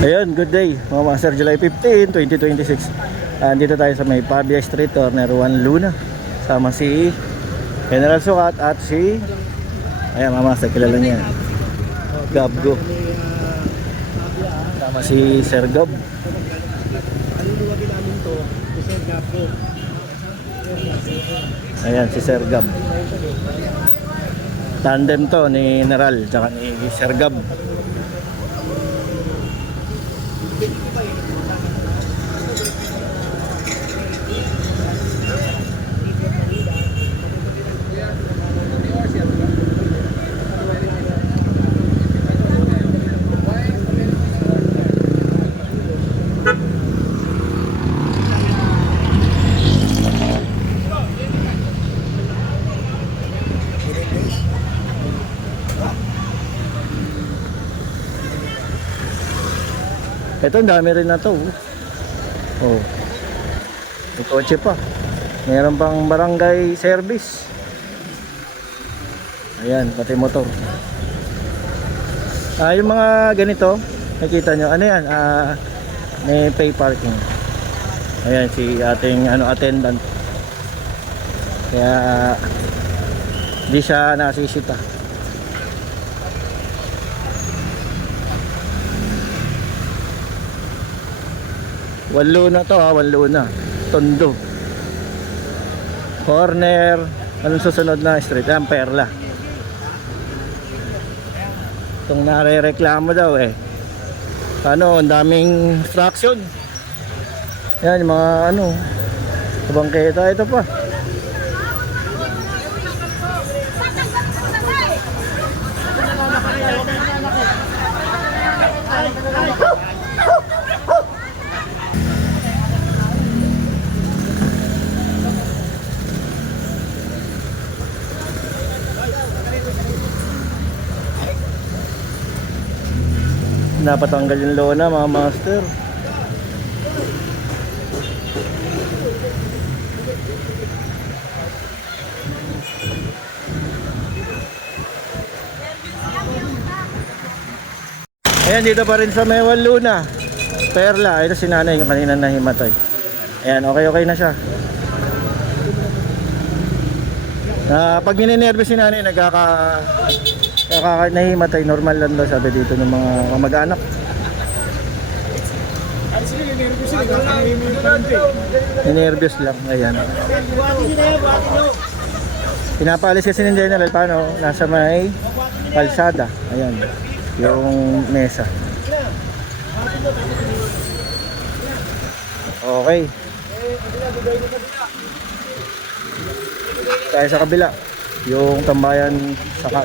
Ayun, good day mga master, July 15, 2026. Dito tayo sa may Pavia Street, Corner 1 Luna. Sama si General Sukat at si ayan mga master, kilala niya Gabgo. Sama si Sir Gab. Ayan si Sir Gab. Tandem to ni General tsaka ni Sir Gab. Ito, ang dami rin na to. Oh. May kotse pa. Meron pang barangay service. Ayan, pati motor. Yung mga ganito, nakita nyo, ano yan? May pay parking. Ayan, si ating attendant. Kaya, di siya nasisita. Waluna to ha, Waluna Tondo Corner. Anong susunod na street? Perla. Itong nare-reklamo daw ang daming obstruction. Yan yung mga bangketa. Ito pa. Napatanggal yung lona mga master. Ayan, dito pa rin sa Mewal Luna Perla. Ito si nanay yung kanina nahimatay. Ayan, okay na siya. Pag ninenervous si nanay, nahimatay, normal lang daw sabi dito ng mga kamag-anak. Nervous lang, ayan. Pinapaalis kasi ng General, paano? Nasa may kalsada, ayan, yung mesa. Okay. Tayo sa kabila, yung tambayan sa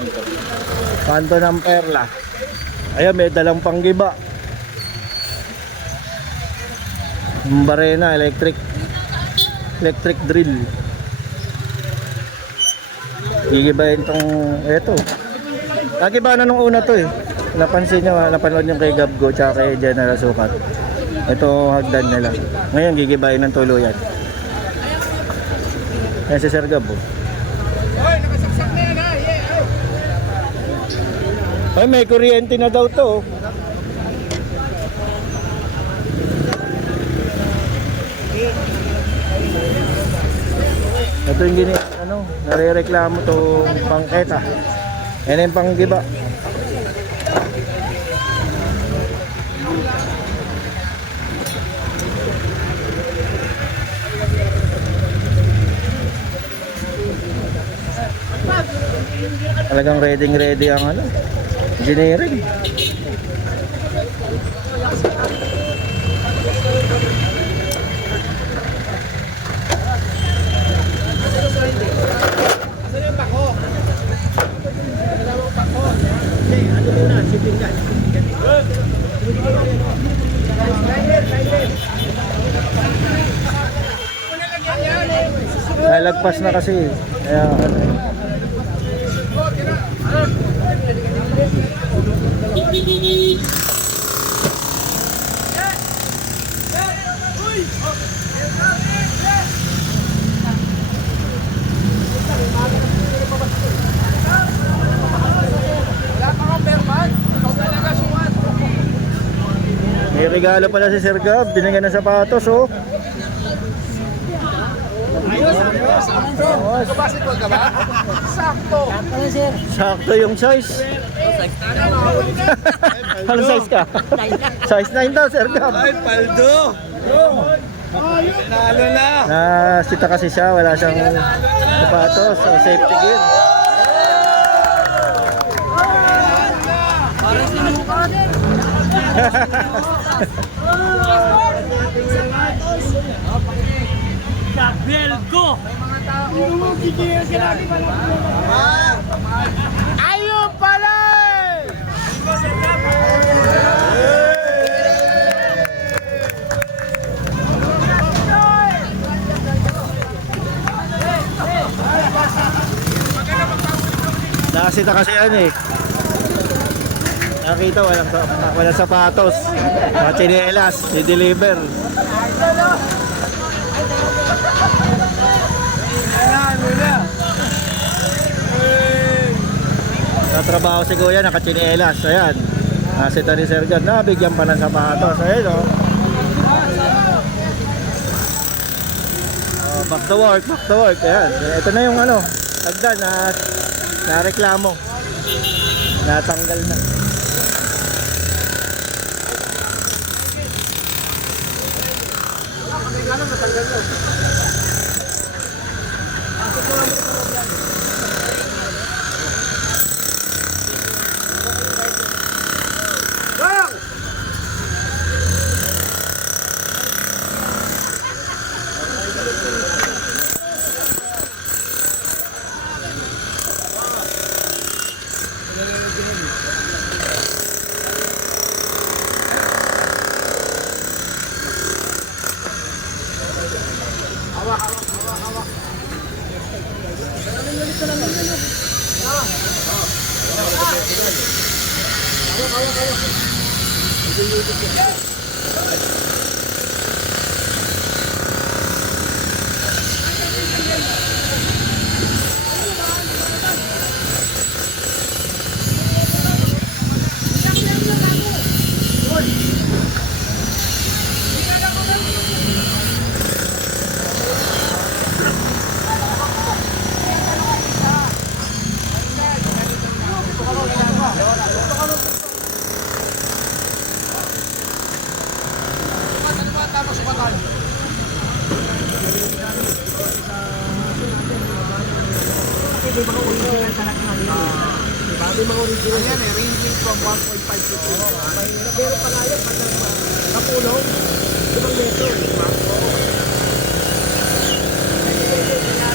kanto ng Perla. Ayan, may dalang panggiba. Barena, electric drill. Gigibayin tong eto. Nagiba na nung una to Napansin nyo, napanood nyo kay Gabgo tsaka kay General Sukat. Ito hagdan nila. Ngayon gigibayin ng tuluyan. Ayan si Sir Gabgo. Ay, may kuryente na daw to. Ito yung nare-reklamo to pangketa. Yan yung panggiba. Talagang ready ang engineering. Nalagpas na kasi. Kaya regalo pala si Sir Gab. Binigyan ng sapatos, oh. Basketball ka ba? Sakto. Sakto yung size. Ano size ka? Size 9 daw, Sir Gab. Ay, paldo. Nalo na. Nasita kasi siya, wala siyang sapatos, so safety gear. Belgo! Ayun pala! Nakasita kasi yan eh. Nakita walang sapatos. Mga tsinelas, i-deliver. Sa trabaho si Kuya, nakatsinelas. Ayan. Nakasita ni Sir John. Nabigyan pa ng sapatos. Ayan o. Oh, back to work, back to work. Ayan. Ito na yung ano, tagdan na reklamo. Natanggal na. Ayan eh, ranging from 1.5 to 2. Pero pa nga yun, kapulong, 5 metro.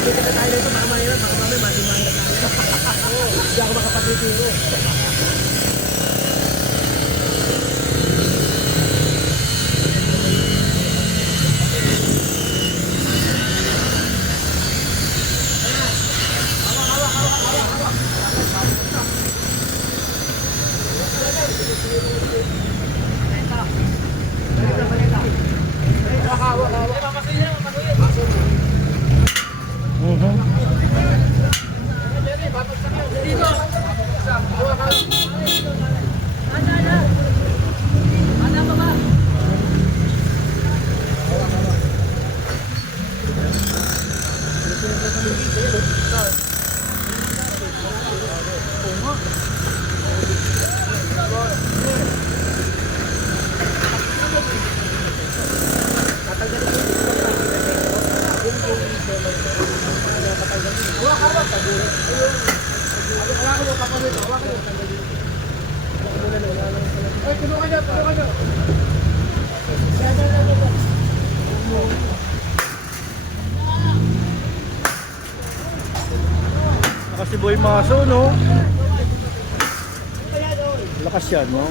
Dito na tayo nito, baka mahirap, baka mamaya madimanda tayo. Hindi ako makapatitiro. Si Boy Maso, no? Lakas yan, no?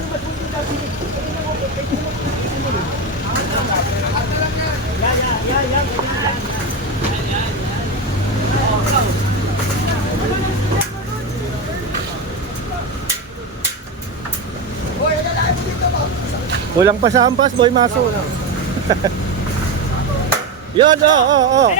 Kulang pa sa ampas, Boy Maso. Yun, oh.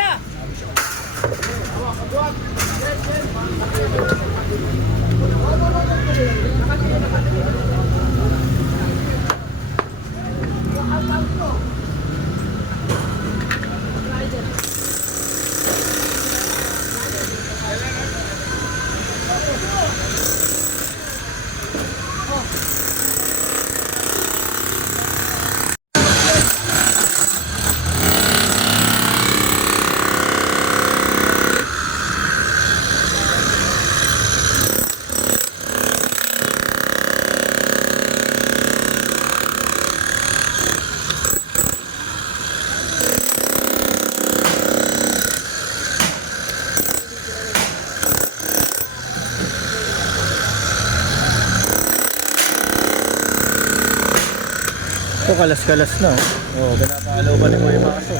Ito kalas-kalas na. Oh, pinapalo pa ni Kuya Maso.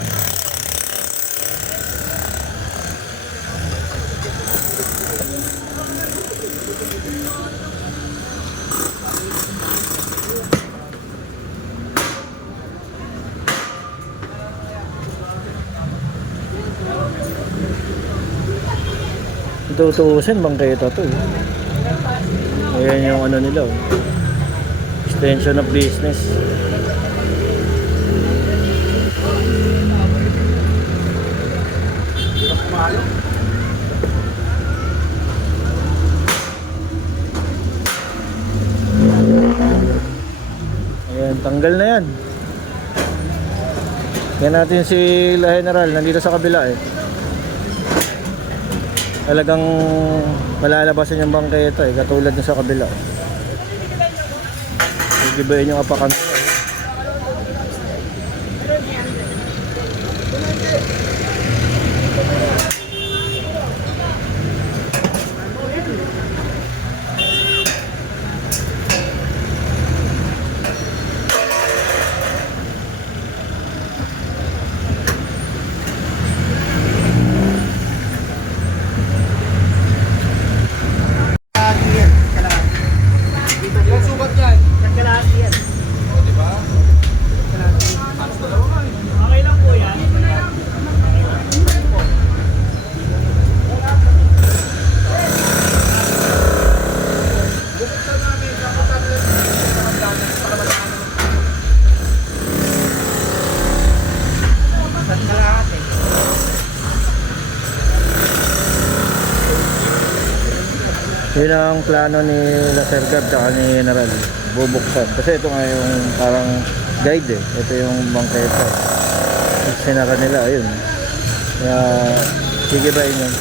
Tutuusin bang kayo to eh. Ayan yung ano nila oh. Extension of business. Ayan, tanggal na yan. Yan natin si La General, nandito sa kabila eh. Talagang malalabasan yung bangketa eh, katulad na sa kabila. Gigibayin yung apakan nila eh. Ilang sukat yan? Kalahati yan. O, di ba? Okay lang po yan. Buksan namin sa Patanlan sa Magdanan para magkano. Kalahati. Yun ang plano ni La Sergab at ni General, bubuksan. Kasi ito nga yung parang guide eh. Ito yung bangketa. Sinara nila, ayun. Kaya, gigibayin yun.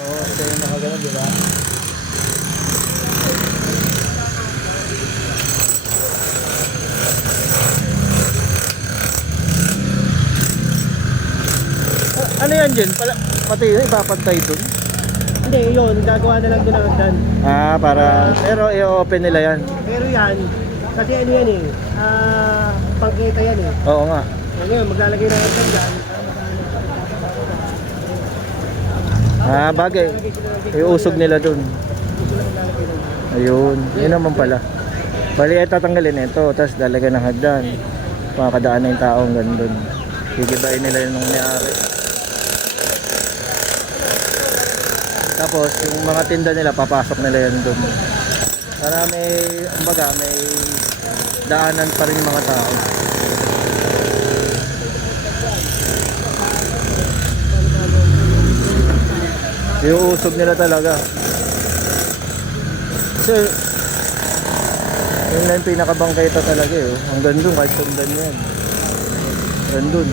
Oo, ito yung nakaganon, di ba? Ano yan dyan? Pati yun, ipapantay dun? Hindi, yun. Gagawa na lang din ang hagdan. Ah, para, pero i-open nila yan. Pero yan, kasi ano yan eh. Pangkita yan eh. Oo nga. Ngayon, maglalagay na hagdan dyan. Ah, bagay. Iusog nila dun. Ayun, yun naman pala. Bali, tatanggalin ito, tapos lalagyan ng hagdan. Makakadaan na yung taong gandun. Gigibayin nila yung may-ari. Tapos, yung mga tinda nila, papasok nila yun dun. Para may, kumbaga, may daanan pa rin yung mga tao. Iuusog nila talaga. Kasi yun na yung pinakabangketa talaga eh. Hanggang dun kahit sundan yan. Hanggang dun.